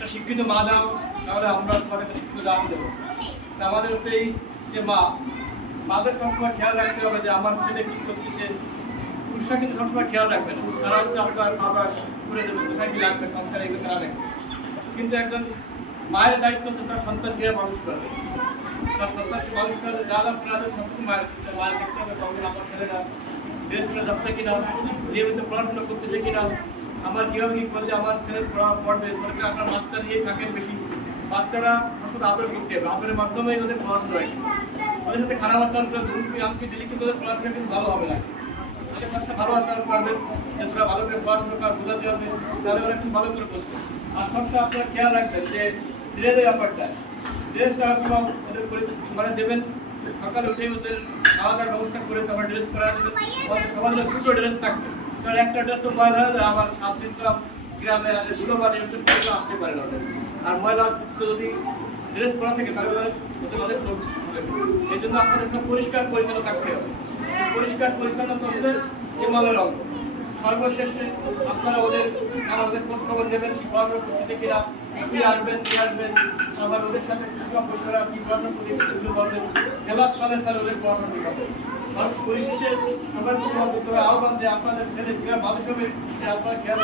একটা শিক্ষিত মা দাও, তাহলে আমরা তোমার একটা শিক্ষিত দান দেবো। তা আমাদের সেই যে মাদের সবসময় খেয়াল রাখতে হবে যে আমার ছেলে কি করতেছে। পুরুষরা কিন্তু সবসময় খেয়াল রাখবে না, তারা হচ্ছে আপনার খাবার করে দেবে, কোথায় কি লাগবে সংসারে, এগুলো তারা দেখবে। কিন্তু একজন মায়ের দায়িত্ব হচ্ছে তার সন্তানকে মানুষ করবে, তার সন্তানকে মানুষ করবে। যা লাভ করা যাবে সবসময় মায়ের দেখতে হবে কখন আমার ছেলেরা ড্রেস করে যাচ্ছে কিনা, নিয়মিত পড়াশোনা করতেছে কিনা, আমার কীভাবে কী করলে আমার ছেলে পড়বে। আপনার বাচ্চা দিয়েই থাকেন বেশি, বাচ্চারা আসলে আদর করতে হবে, আদরের মাধ্যমেই ওদের পড়াশোনা হয়। ওদের সাথে খারাপ আচরণ করে ধরুন আমি দিলে কিন্তু ওদের পড়াশোনা কিন্তু ভালো হবে না। ওদের সাথে ভালো আচরণ করবেন, যে তোরা ভালো করে পড়াশোনা কর, বোঝাতে হবে, তাহলে ওরা একটু ভালো করে করবে। আর সবসময় আপনারা খেয়াল রাখবেন যে ড্রেসের ব্যাপারটা, ড্রেসটা সময় ওদের মানে দেবেন, সকালে উঠেই ওদের খাওয়া দাওয়ার ব্যবস্থা করে তারপর ড্রেস করা দেবেন। সবার দুটো ড্রেস থাকবে, কারণ একটা ড্রেস তো ময়লা হয়ে যায়, আবার 7 দিন তো গ্রামে ধুলো বাড়ি আসতে পারে না। আর ময়লা যদি ড্রেস পরা থাকে তাহলে ওদের এই জন্য আপনাদের একটা পরিষ্কার পরিচ্ছন্ন থাকতে হবে। পরিষ্কার পরিচ্ছন্নতা হচ্ছে ইমানের অঙ্গ। সর্বশেষে আপনারা আমাদের খোঁজ খবর নেবেন, পড়াশোনা করতে কিনা, স্কুলে আসবেন, নিয়ে আসবেন, আবার ওদের সাথে পড়াশোনা কি পড়াশোনা করি সেগুলো বলবেন, ক্লাস কলেজ তাহলে ওদের পড়াশোনা করবেন। পরিশেষে সবার কিছু আহ্বান যে আপনাদের ছেলে কিভাবে মানুষ হবে সে আপনারা খেয়াল